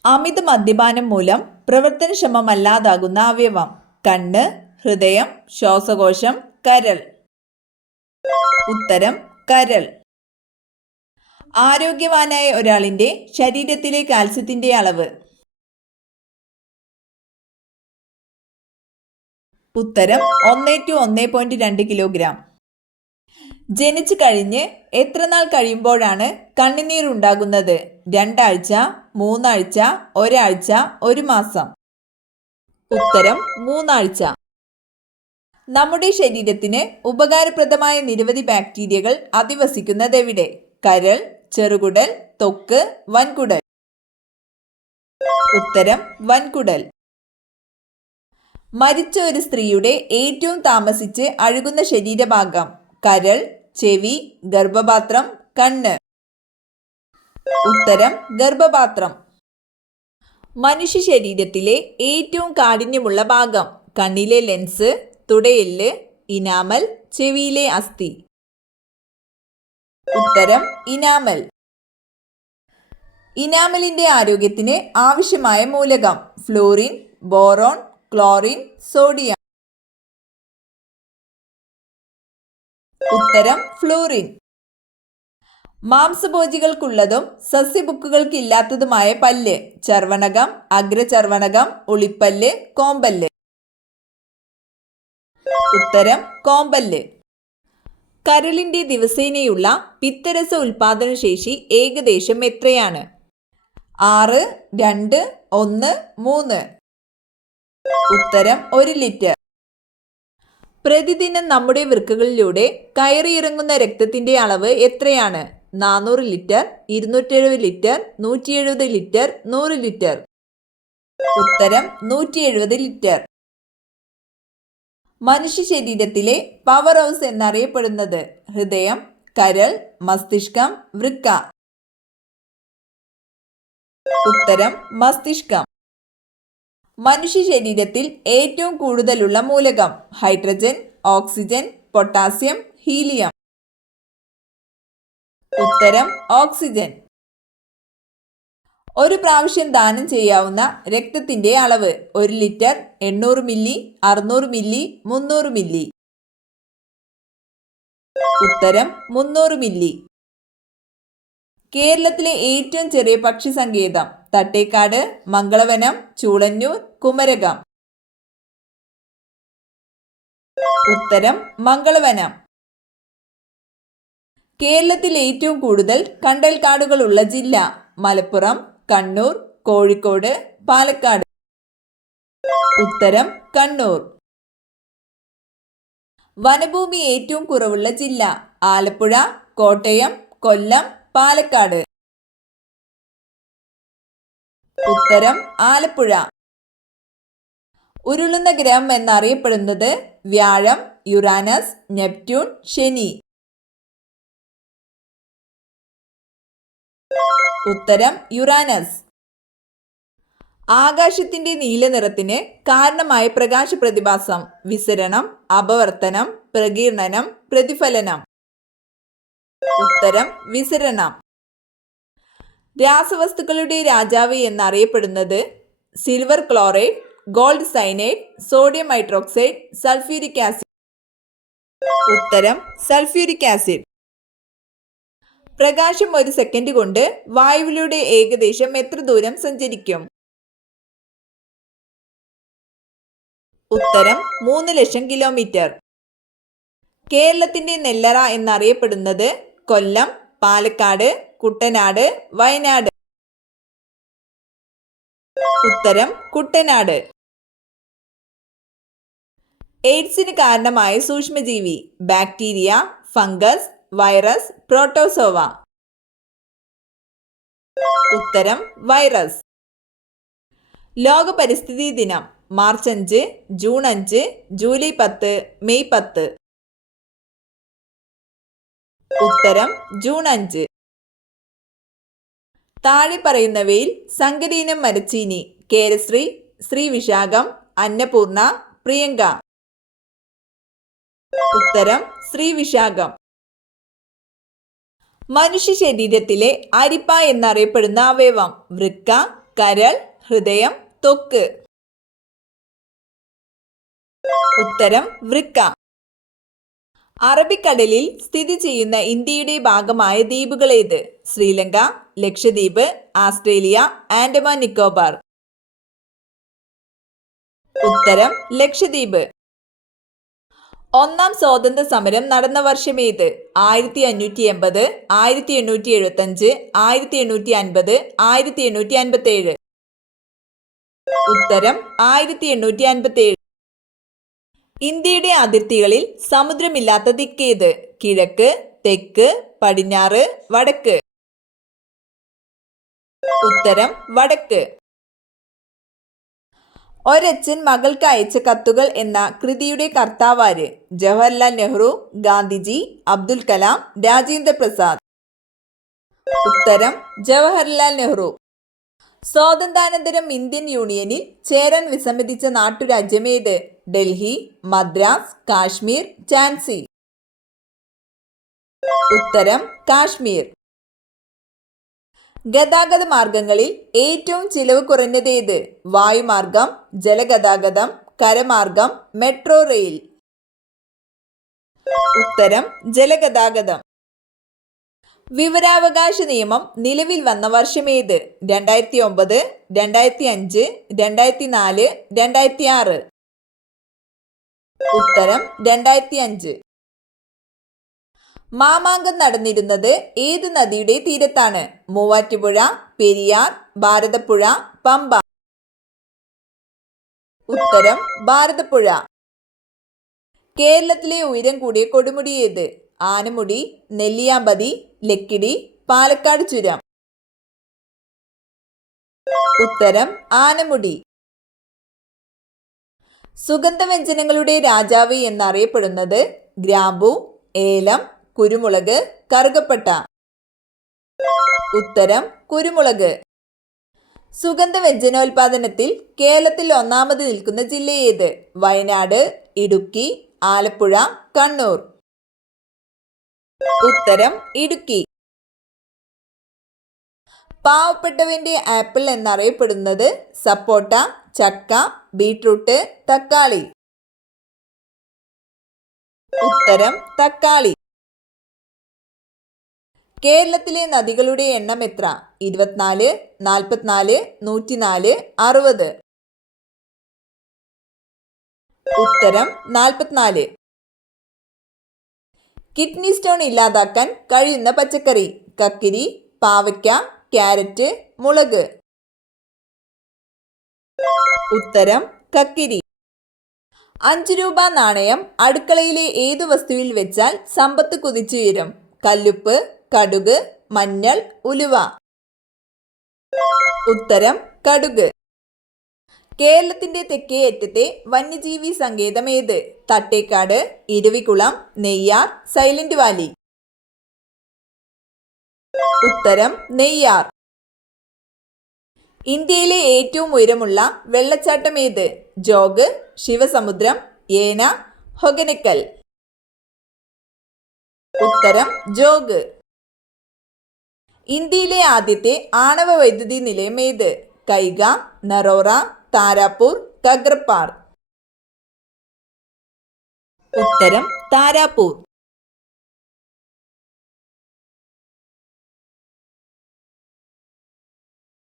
അമിത മദ്യപാനം മൂലം പ്രവർത്തനക്ഷമമല്ലാതാകുന്ന അവയവം: കണ്ണ്, ഹൃദയം, ശ്വാസകോശം, കരൾ. ഉത്തരം കരൾ. ആരോഗ്യവാനായ ഒരാളിന്റെ ശരീരത്തിലെ കാൽസ്യത്തിന്റെ അളവ്: ഉത്തരം 1:1.2 കിലോഗ്രാം. ജനിച്ചു കഴിഞ്ഞ് എത്ര നാൾ കഴിയുമ്പോഴാണ് കണ്ണുനീർ ഉണ്ടാകുന്നത്? 2 ആഴ്ച, 3 ആഴ്ച, 1 ആഴ്ച, 1 മാസം. ഉത്തരം 3 ആഴ്ച. നമ്മുടെ ശരീരത്തിന് ഉപകാരപ്രദമായ നിരവധി ബാക്ടീരിയകൾ അധിവസിക്കുന്നതെവിടെ? കരൾ, ചെറുകുടൽ, ത്വക്ക്, വൻകുടൽ. ഉത്തരം വൻകുടൽ. മരിച്ച ഒരു സ്ത്രീയുടെ ഏറ്റവും താമസിച്ച് അഴുകുന്ന ശരീരഭാഗം: കരൾ, ചെവി, ഗർഭപാത്രം, കണ്ണ്. ഉത്തരം ഗർഭപാത്രം. മനുഷ്യ ശരീരത്തിലെ ഏറ്റവും കാഠിന്യമുള്ള ഭാഗം: കണ്ണിലെ ലെൻസ്, തുടയെല്ല്, ഇനാമൽ, ചെവിയിലെ അസ്ഥി. ഉത്തരം ഇനാമൽ. ഇനാമലിന്റെ ആരോഗ്യത്തിന് ആവശ്യമായ മൂലകം: ഫ്ലോറിൻ, ബോറോൺ, ക്ലോറിൻ, സോഡിയം. ഉത്തരം ഫ്ലോറിൻ. മാംസഭോജികൾക്കുള്ളതും സസ്യബുക്കുകൾക്കില്ലാത്തതുമായ പല്ല്: ചർവണകം, അഗ്രചർവണകം, ഉളിപ്പല്ല്, കോമ്പല്ല്. ഉത്തരം കോമ്പല്ല്. കരളിന്റെ ദിവസേനയുള്ള പിത്തരസ ഉൽപാദന ശേഷി ഏകദേശം എത്രയാണ്? 6, 2, 1, 3. ഉത്തരം 1 ലിറ്റർ. പ്രതിദിനം നമ്മുടെ വൃക്കകളിലൂടെ കയറിയിറങ്ങുന്ന രക്തത്തിന്റെ അളവ് എത്രയാണ്? 400 ലിറ്റർ, 270 ലിറ്റർ, 170 ലിറ്റർ, 100 ലിറ്റർ. ഉത്തരം 170 ലിറ്റർ. മനുഷ്യ ശരീരത്തിലെ പവർ ഹൗസ് എന്നറിയപ്പെടുന്നത്: ഹൃദയം, കരൾ, മസ്തിഷ്കം, വൃക്ക. ഉത്തരം മസ്തിഷ്കം. മനുഷ്യ ശരീരത്തിൽ ഏറ്റവും കൂടുതലുള്ള മൂലകം: ഹൈഡ്രജൻ, ഓക്സിജൻ, പൊട്ടാസ്യം, ഹീലിയം. ഉത്തരം ഓക്സിജൻ. ഒരു പ്രാവശ്യം ദാനം ചെയ്യാവുന്ന രക്തത്തിന്റെ അളവ്: 1 ലിറ്റർ, 800 മില്ലി, 600 മില്ലി, 300 മില്ലി. ഉത്തരം 300 മില്ലി. കേരളത്തിലെ ഏറ്റവും ചെറിയ പക്ഷി സങ്കേതം: തട്ടേക്കാട്, മംഗളവനം, ചൂളന്നൂർ, കുമരകം. ഉത്തരം മംഗളവനം. കേരളത്തിൽ ഏറ്റവും കൂടുതൽ കണ്ടൽക്കാടുകളുള്ള ജില്ല: മലപ്പുറം, കണ്ണൂർ, കോഴിക്കോട്, പാലക്കാട്. ഉത്തരം കണ്ണൂർ. വനഭൂമി ഏറ്റവും കുറവുള്ള ജില്ല: ആലപ്പുഴ, കോട്ടയം, കൊല്ലം, പാലക്കാട്. ഉത്തരം ആലപ്പുഴ. ഉരുളുന്ന ഗ്രഹം എന്നറിയപ്പെടുന്നത്: വ്യാഴം, യുറാനസ്, നെപ്റ്റ്യൂൺ, ശനി. ഉത്തരം യുറാനസ്. ആകാശത്തിന്റെ നീല നിറത്തിന് കാരണമായ പ്രകാശ പ്രതിഭാസം: വിസരണം, അപവർത്തനം, പ്രകീർണനം, പ്രതിഫലനം. ഉത്തരം വിസരണം. രാസവസ്തുക്കളുടെ രാജാവ് എന്നറിയപ്പെടുന്നത്: silver chloride, gold cyanide, sodium hydroxide, sulphuric acid. ഉത്തരം സൾഫ്യൂരിക് ആസിഡ്. പ്രകാശം 1 സെക്കൻഡ് കൊണ്ട് വായുവിലൂടെ ഏകദേശം എത്ര ദൂരം സഞ്ചരിക്കും? ഉത്തരം 3 ലക്ഷം കിലോമീറ്റർ. കേരളത്തിന്റെ നെല്ലറ എന്നറിയപ്പെടുന്നത്: കൊല്ലം, പാലക്കാട്, കുട്ടനാട്, വയനാട്. ഉത്തരം കുട്ടനാട്. എയ്ഡ്സിന് കാരണമായ സൂക്ഷ്മജീവി: ബാക്ടീരിയ, ഫംഗസ്, വൈറസ്, പ്രോട്ടോസോവ. ഉത്തരം വൈറസ്. ലോക പരിസ്ഥിതി ദിനം: മാർച്ച് 5, ജൂൺ 5, ജൂലൈ 10, മെയ് 10. ഉത്തരം ജൂൺ 5. താഴെ പറയുന്നവയിൽ സങ്കരയിനം മരച്ചീനി: കേരശ്രീ, ശ്രീവിശാഖം, അന്നപൂർണ, പ്രിയങ്ക. ഉത്തരം ശ്രീവിശാഖം. മനുഷ്യ ശരീരത്തിലെ അരിപ്പ എന്നറിയപ്പെടുന്ന അവയവം: വൃക്ക, കരൾ, ഹൃദയം, ത്വക്ക്. ഉത്തരം വൃക്ക. അറബിക്കടലിൽ സ്ഥിതി ചെയ്യുന്ന ഇന്ത്യയുടെ ഭാഗമായ ദ്വീപുകൾ ഏത്? ശ്രീലങ്ക, ലക്ഷദ്വീപ്, ആസ്ട്രേലിയ, ആൻഡമാൻ നിക്കോബാർ. ഉത്തരം ലക്ഷദ്വീപ്. ഒന്നാം സ്വാതന്ത്ര്യ സമരം നടന്ന വർഷം ഏത്? 1580, 1875, 1850, 1857. ഉത്തരം 1857. ഇന്ത്യയുടെ അതിർത്തികളിൽ സമുദ്രമില്ലാത്ത ദിക്കേത്? കിഴക്ക്, തെക്ക്, പടിഞ്ഞാറ്, വടക്ക്. ഉത്തരം വടക്ക്. ഒരച്ഛൻ മകൾക്ക് അയച്ച കത്തുകൾ എന്ന കൃതിയുടെ കർത്താവാര്? ജവഹർലാൽ നെഹ്റു, ഗാന്ധിജി, അബ്ദുൽ കലാം, രാജേന്ദ്ര പ്രസാദ്. ഉത്തരം ജവഹർലാൽ നെഹ്റു. സ്വാതന്ത്ര്യാനന്തരം ഇന്ത്യൻ യൂണിയനിൽ ചേരാൻ വിസമ്മതിച്ച നാട്ടുരാജ്യമേത്? ഡൽഹി, മദ്രാസ്, കാശ്മീർ, ഝാൻസി. ഉത്തരം കാശ്മീർ. ഗതാഗത മാർഗങ്ങളിൽ ഏറ്റവും ചിലവ് കുറഞ്ഞതേത്? വായുമാർഗം, ജലഗതാഗതം, കരമാർഗം, മെട്രോ റെയിൽ. ഉത്തരം ജലഗതാഗതം. വിവരാവകാശ നിയമം നിലവിൽ വന്ന വർഷമേത്? 2009, 2005, 2004, 2006. ഉത്തരം 2005. മാമാങ്കം നടന്നിരുന്നത് ഏത് നദിയുടെ തീരത്താണ്? മൂവാറ്റുപുഴ, പെരിയാർ, ഭാരതപ്പുഴ, പമ്പ. ഉത്തരം ഭാരതപ്പുഴ. കേരളത്തിലെ ഉയരം കൂടിയ കൊടുമുടി ഏത്? ആനമുടി, നെല്ലിയാമ്പതി, ലക്കിടി, പാലക്കാട് ചുരം. ഉത്തരം ആനമുടി. സുഗന്ധവ്യഞ്ജനങ്ങളുടെ രാജാവ് എന്നറിയപ്പെടുന്നത്? ഗ്രാമ്പു, ഏലം, കുരുമുളക്, കറുകപ്പട്ട. ഉത്തരം കുരുമുളക്. സുഗന്ധവ്യഞ്ജനോൽപാദനത്തിൽ കേരളത്തിൽ ഒന്നാമത് നിൽക്കുന്ന ജില്ല ഏത്? വയനാട്, ഇടുക്കി, ആലപ്പുഴ, കണ്ണൂർ. ഉത്തരം ഇടുക്കി. പാവപ്പെട്ടവന്റെ ആപ്പിൾ എന്നറിയപ്പെടുന്നത്? സപ്പോട്ട, ചക്ക, ബീട്രൂട്ട്, തക്കാളി. ഉത്തരം തക്കാളി. കേരളത്തിലെ നദികളുടെ എണ്ണം എത്ര? 24, 44, 104, 60. ഉത്തരം 44. കിഡ്നി സ്റ്റോൺ ഇല്ലാതാക്കാൻ കഴിയുന്ന പച്ചക്കറി? കക്കിരി, പാവയ്ക്ക, ക്യാരറ്റ്, മുളക്. ഉത്തരം കക്കിരി. 5 രൂപ നാണയം അടുക്കളയിലെ ഏതു വസ്തുവിൽ വെച്ചാൽ സമ്പത്ത് കുതിച്ചുയരും? കല്ലുപ്പ്, കടുക്, മഞ്ഞൾ, ഉലുവ. ഉത്തരം കടുക്. കേരളത്തിന്റെ തെക്കേ അറ്റത്തെ വന്യജീവി സങ്കേതം ഏത്? Thattekad, Eravikulam, Neyyar, silent Valley. ഉത്തരം നെയ്യാർ. ഇന്ത്യയിലെ ഏറ്റവും ഉയരമുള്ള വെള്ളച്ചാട്ടം ഏത്? ജോഗ്, ശിവസമുദ്രം, ഏന, ഹൊഗനക്കൽ. ഉത്തരം ജോഗ്. ഇന്ത്യയിലെ ആദ്യത്തെ ആണവ വൈദ്യുതി നിലയം ഏത്? കൈഗ, നറോറ, താരാപൂർ, കഗ്രപ്പാർ. ഉത്തരം താരാപൂർ.